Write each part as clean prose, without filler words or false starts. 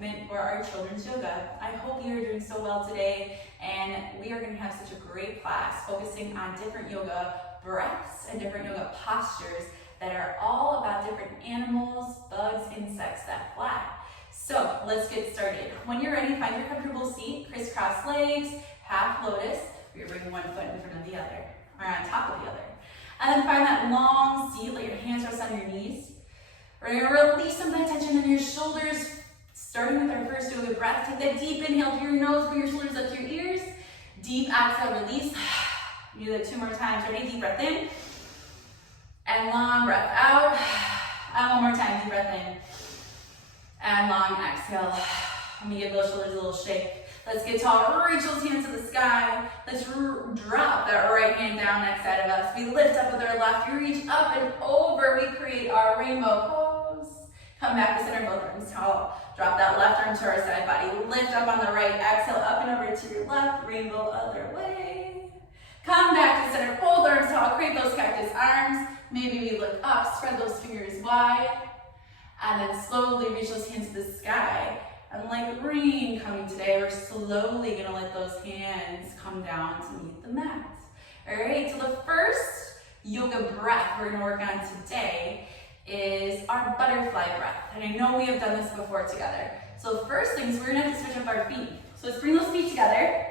movement for our children's yoga. I hope you are doing so well today, and we are going to have such a great class focusing on different yoga breaths and different yoga postures that are all about different animals, bugs, insects that fly. So let's get started. When you're ready, find your comfortable seat, crisscross legs, half lotus. You're bringing one foot in front of the other, or on top of the other. And then find that long seat, let your hands rest on your knees. We're gonna release some of that tension in your shoulders, starting with our first yoga breath. Take that deep inhale through your nose, bring your shoulders up to your ears. Deep exhale, release. Do that 2 more times. Ready? Deep breath in. And long breath out. And one more time, deep breath in. And long exhale. Let me give those shoulders a little shake. Let's get tall. Reach those hands to the sky. Let's drop that right hand down next side of us. We lift up with our left. You reach up and over. We create our rainbow pose. Come back to center, both arms tall. Drop that left arm to our side body. Lift up on the right. Exhale up and over to your left. Rainbow other way. Come back to center. Both arms tall. Create those cactus arms. Maybe we look up. Spread those fingers wide. And then slowly reach those hands to the sky. And like rain coming today, we're slowly gonna let those hands come down to meet the mat. All right, so the first yoga breath we're gonna work on today is our butterfly breath. And I know we have done this before together. So the first thing is we're gonna have to switch up our feet. So let's bring those feet together.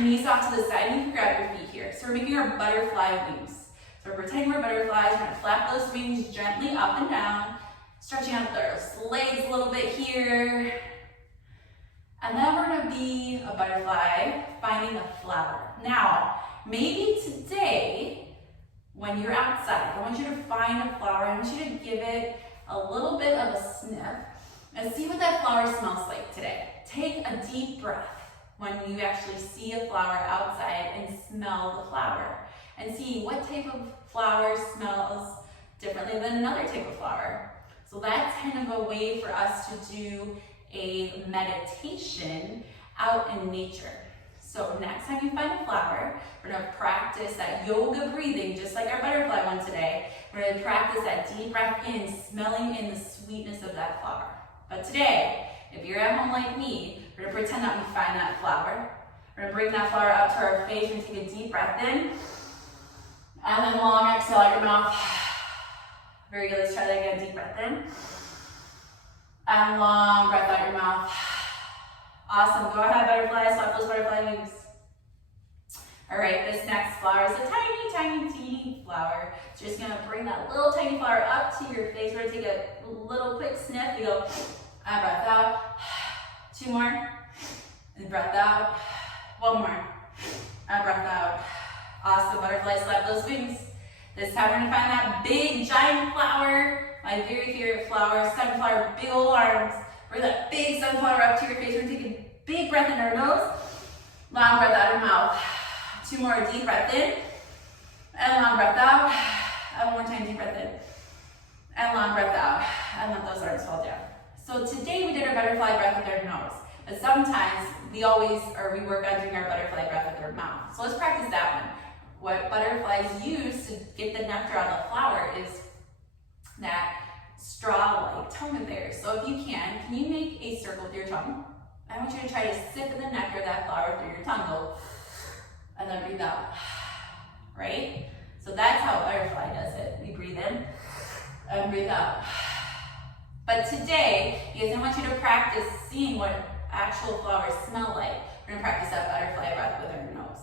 Knees off to the side, and you can grab your feet here. So we're making our butterfly wings. So we're pretending we're butterflies. We're gonna flap those wings gently up and down. Stretching out those legs a little bit here. And then we're gonna be a butterfly, finding a flower. Now, maybe today, when you're outside, I want you to find a flower. I want you to give it a little bit of a sniff and see what that flower smells like today. Take a deep breath when you actually see a flower outside and smell the flower. And see what type of flower smells differently than another type of flower. So that's kind of a way for us to do a meditation out in nature. So next time you find a flower, we're gonna practice that yoga breathing, just like our butterfly one today. We're gonna practice that deep breath in, smelling in the sweetness of that flower. But today, if you're at home like me, we're gonna pretend that we find that flower. We're gonna bring that flower up to our face and take a deep breath in. And then long exhale out your mouth. Very good, let's try that again, deep breath in. And long breath out your mouth. Awesome, go ahead butterflies, flap those butterfly wings. All right, this next flower is a tiny, tiny, teeny flower. So you're just gonna bring that little tiny flower up to your face. We're gonna take a little quick sniff. You go, and breath out. 2 more, and breath out. 1 more, and breath out. Awesome, butterflies, flap those wings. This time we're gonna find that big giant flower, my very favorite flower, sunflower, big old arms. Bring that big sunflower up to your face. We're gonna take a big breath in our nose, long breath out of your mouth. 2 more, deep breath in, and long breath out. And 1 more time, deep breath in, and long breath out. And let those arms fall down. So today we did our butterfly breath with our nose, but sometimes we work on doing our butterfly breath with our mouth. So let's practice that one. What butterflies use to get the nectar out of the flower is that straw-like tongue of theirs. So if you can you make a circle with your tongue? I want you to try to sip in the nectar of that flower through your tongue. Go, and then breathe out, right? So that's how a butterfly does it. We breathe in and breathe out. But today, because I want you to practice seeing what actual flowers smell like, we're gonna practice that butterfly breath with our nose.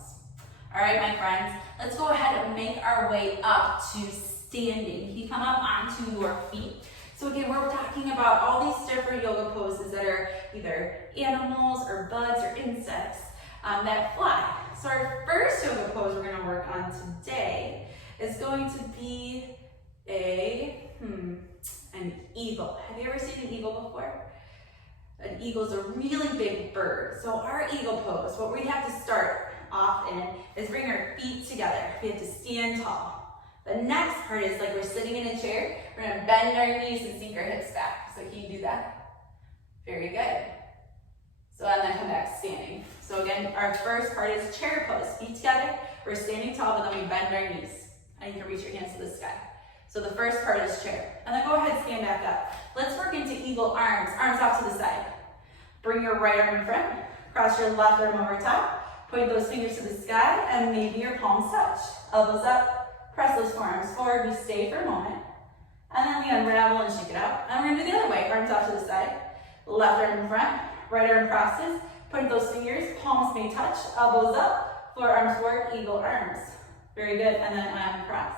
All right, my friends, let's go ahead and make our way up to standing. You come up onto your feet. So again, we're talking about all these different yoga poses that are either animals or bugs or insects that fly. So our first yoga pose we're gonna work on today is going to be an eagle. Have you ever seen an eagle before? An eagle's a really big bird. So our eagle pose, what we have to start off in is bring our feet together. We have to stand tall. The next part is like we're sitting in a chair. We're gonna bend our knees and sink our hips back. So can you do that? Very good. So and then come back standing. So again, our first part is chair pose. Feet together. We're standing tall, but then we bend our knees. And you can reach your hands to the sky. So the first part is chair. And then go ahead, stand back up. Let's work into eagle arms, arms off to the side. Bring your right arm in front, cross your left arm over top, point those fingers to the sky, and maybe your palms touch. Elbows up, press those forearms forward, we stay for a moment. And then we unravel and shake it out. And we're gonna do the other way, arms off to the side. Left arm in front, right arm crosses, point those fingers, palms may touch, elbows up, forearms forward, eagle arms. Very good, and then uncross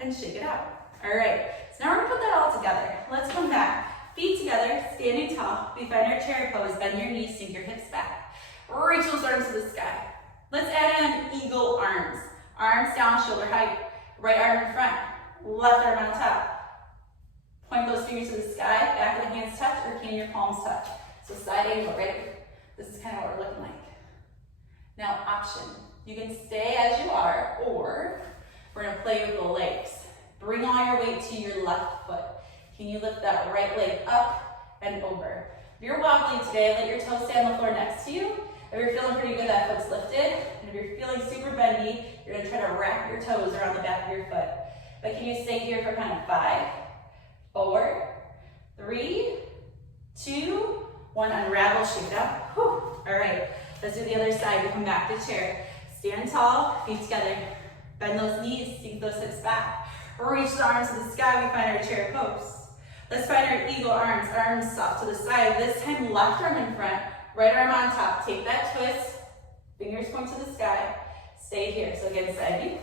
and shake it out. All right, so now we're gonna put that all together. Let's come back, feet together, standing tall. We find our chair pose, bend your knees, sink your hips back. Reach those arms to the sky. Let's add in eagle arms. Arms down, shoulder height. Right arm in front, left arm on top. Point those fingers to the sky, back of the hands touch, or can your palms touch? So side angle, right? This is kind of what we're looking like. Now option, you can stay as you are, or we're gonna play with the legs. Bring all your weight to your left foot. Can you lift that right leg up and over? If you're wobbly today, let your toes stay on the floor next to you. If you're feeling pretty good, that foot's lifted. And if you're feeling super bendy, you're gonna try to wrap your toes around the back of your foot. But can you stay here for kind of 5, 4, 3, 2, 1, unravel, shake it up. Whew. All right, let's do the other side. We come back to chair. Stand tall, feet together. Bend those knees, sink those hips back. Reach the arms to the sky, we find our chair pose. Let's find our eagle arms, arms off to the side. This time, left arm in front, right arm on top. Take that twist, fingers point to the sky. Stay here, so again, side view.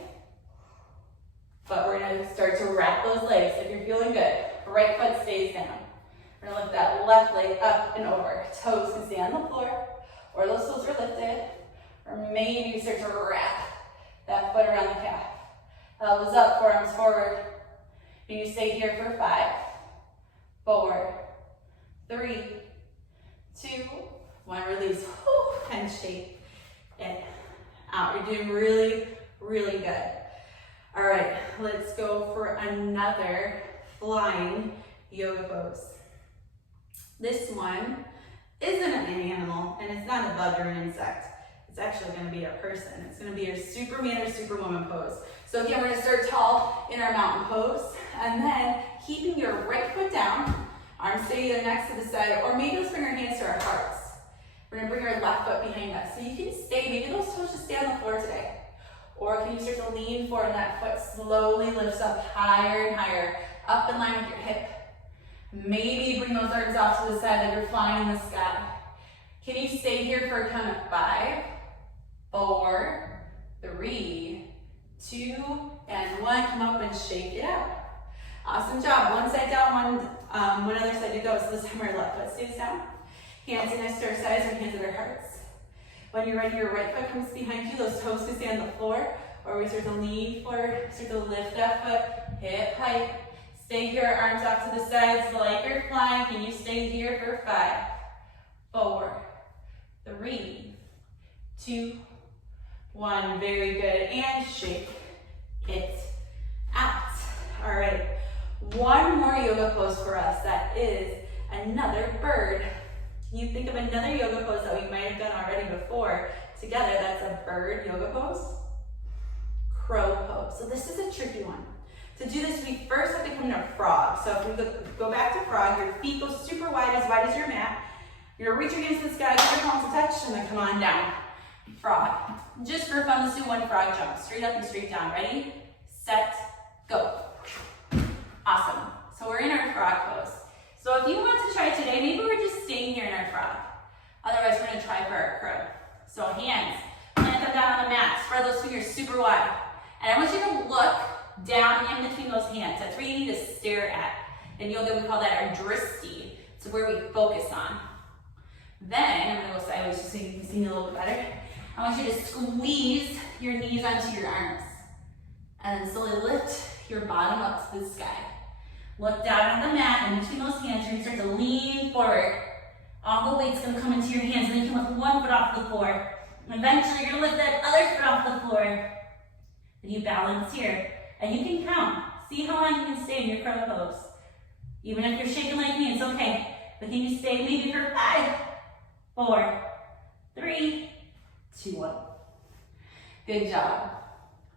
But we're gonna start to wrap those legs. If you're feeling good, right foot stays down. We're gonna lift that left leg up and over. Toes can stay on the floor, or those toes are lifted, or maybe you start to wrap that foot around the calf. Elbows up, forearms forward. And you stay here for 5, 4, 3, 2, 1, release. Whew, and shake it out. You're doing really, really good. All right, let's go for another flying yoga pose. This one isn't an animal, and it's not a bug or an insect. It's actually gonna be a person. It's gonna be a Superman or Superwoman pose. So again, we're gonna start tall in our mountain pose, and then keeping your right foot down, arms stay either next to the side, or maybe let's bring our hands to our hearts. We're gonna bring our left foot behind us. So you can stay, maybe those toes just stay on the floor today. Or can you start to lean forward and that foot slowly lifts up higher and higher, up in line with your hip. Maybe bring those arms off to the side like you're flying in the sky. Can you stay here for a count of 5, 4, 3, 2, and 1. Come up and shake it out. Awesome job. One side down, one other side to go. So this time our left foot stays down. Hands next to our sides or hands at our hearts. When you're ready, your right foot comes behind you. Those toes can stay on the floor, or we start to lean forward, start to lift that foot, hip height. Stay here, arms off to the sides like you're flying. Can you stay here for 5, 4, 3, 2, 1. Very good. And shake it out. All right. One more yoga pose for us. That is another bird. Can you think of another yoga pose that we might have done already before together? That's a bird yoga pose. Crow pose. So this is a tricky one. To do this, we first have to come into frog. So if we go back to frog, your feet go super wide as your mat. You're gonna reach your hands to the sky, get your palms to touch, and then come on down. Frog. Just for fun, let's do one frog jump. Straight up and straight down. Ready, set, go. Awesome. So we're in our frog pose. So if you want to try today, maybe we're just staying here in our frog. Otherwise, we're gonna try for our crow. So hands, plant them down on the mat. Spread those fingers super wide. And I want you to look down in between those hands. That's where you need to stare at. In yoga, we call that our dristi. It's where we focus on. Then, I'm gonna go sideways just so you can see me a little bit better. I want you to squeeze your knees onto your arms. And then slowly lift your bottom up to the sky. Look down on the mat, and between those hands, you're gonna start to lean forward. All the weight's gonna come into your hands, and then you can lift one foot off the floor. And eventually, you're gonna lift that other foot off the floor. And you balance here. And you can count. See how long you can stay in your crow pose. Even if you're shaking like me, it's okay. But can you stay maybe for 5, 4, 3, 2, 1. Good job.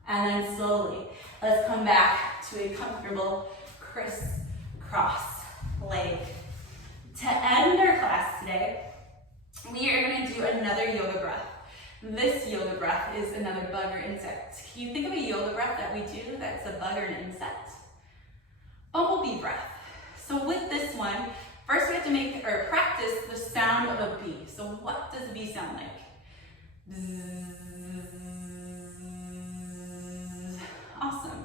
And then slowly, let's come back to a comfortable crisscross leg. To end our class today, we are going to do another yoga breath. This yoga breath is another bug or insect. Can you think of a yoga breath that we do that's a bug or an insect? Bumblebee breath. So with this one, first we have to practice the sound of a bee. So what does a bee sound like? Bzzz. Awesome.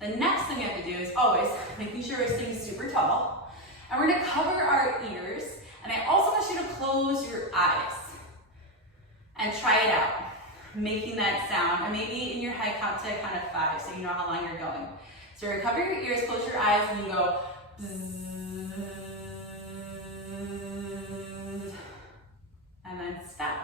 The next thing we have to do is always making sure we're sitting super tall. And we're going to cover our ears. And I also want you to close your eyes and try it out, making that sound. And maybe in your head count to kind of 5 so you know how long you're going. So you're going to cover your ears, close your eyes, and you go bzzz, and then stop.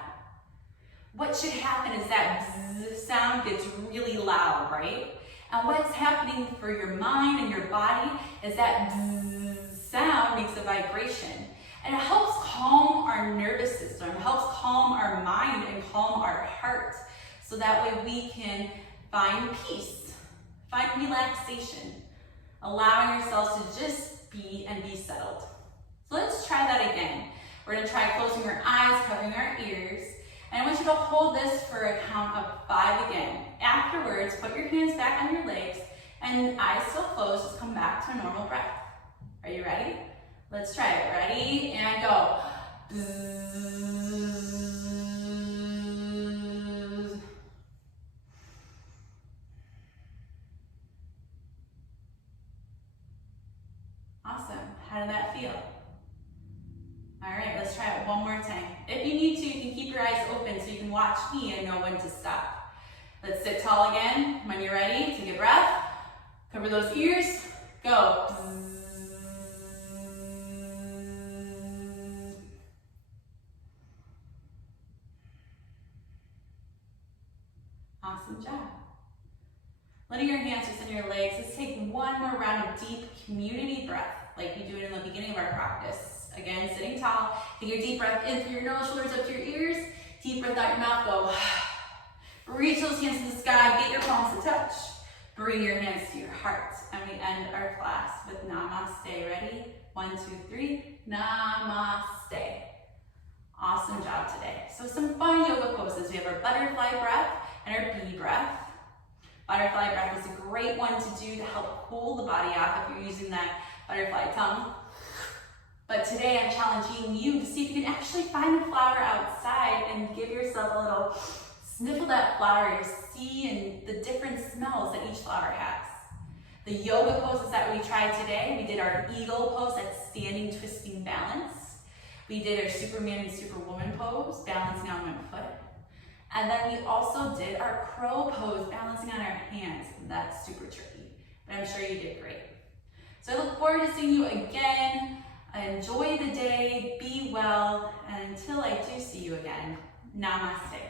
What should happen is that bzzz sound gets really loud, right? And what's happening for your mind and your body is that bzzz sound makes a vibration. And it helps calm our nervous system, helps calm our mind and calm our heart. So that way we can find peace, find relaxation, allowing yourselves to just be and be settled. So let's try that again. We're gonna try closing our eyes, covering our ears. And I want you to hold this for a count of 5 again. Afterwards, put your hands back on your legs and eyes still closed, just come back to a normal breath. Are you ready? Let's try it. Ready? And go. Bzzz. Awesome. How did that feel? All right, let's try it one more time. If you need to, you can keep your eyes open so you can watch me and know when to stop. Let's sit tall again. When you're ready, take a breath. Cover those ears. Go. Bzzz. Awesome job. Letting your hands just in your legs. Let's take one more round of deep community breath, like we do it in the beginning of our practice. Again, sitting tall. Take your deep breath in through your nose, shoulders up to your ears. Deep breath out your mouth, go. Reach those hands to the sky, get your palms to touch. Bring your hands to your heart. And we end our class with namaste. Ready? 1, 2, 3. Namaste. Awesome job today. So some fun yoga poses. We have our butterfly breath and our bee breath. Butterfly breath is a great one to do to help cool the body off if you're using that butterfly tongue. But today I'm challenging you to see if you can actually find a flower outside and give yourself a little sniffle that flower to see and the different smells that each flower has. The yoga poses that we tried today, we did our eagle pose, that's standing, twisting, balance. We did our Superman and Superwoman pose, balancing on one foot. And then we also did our crow pose, balancing on our hands. That's super tricky, but I'm sure you did great. So I look forward to seeing you again. Enjoy the day, be well, and until I do see you again, namaste.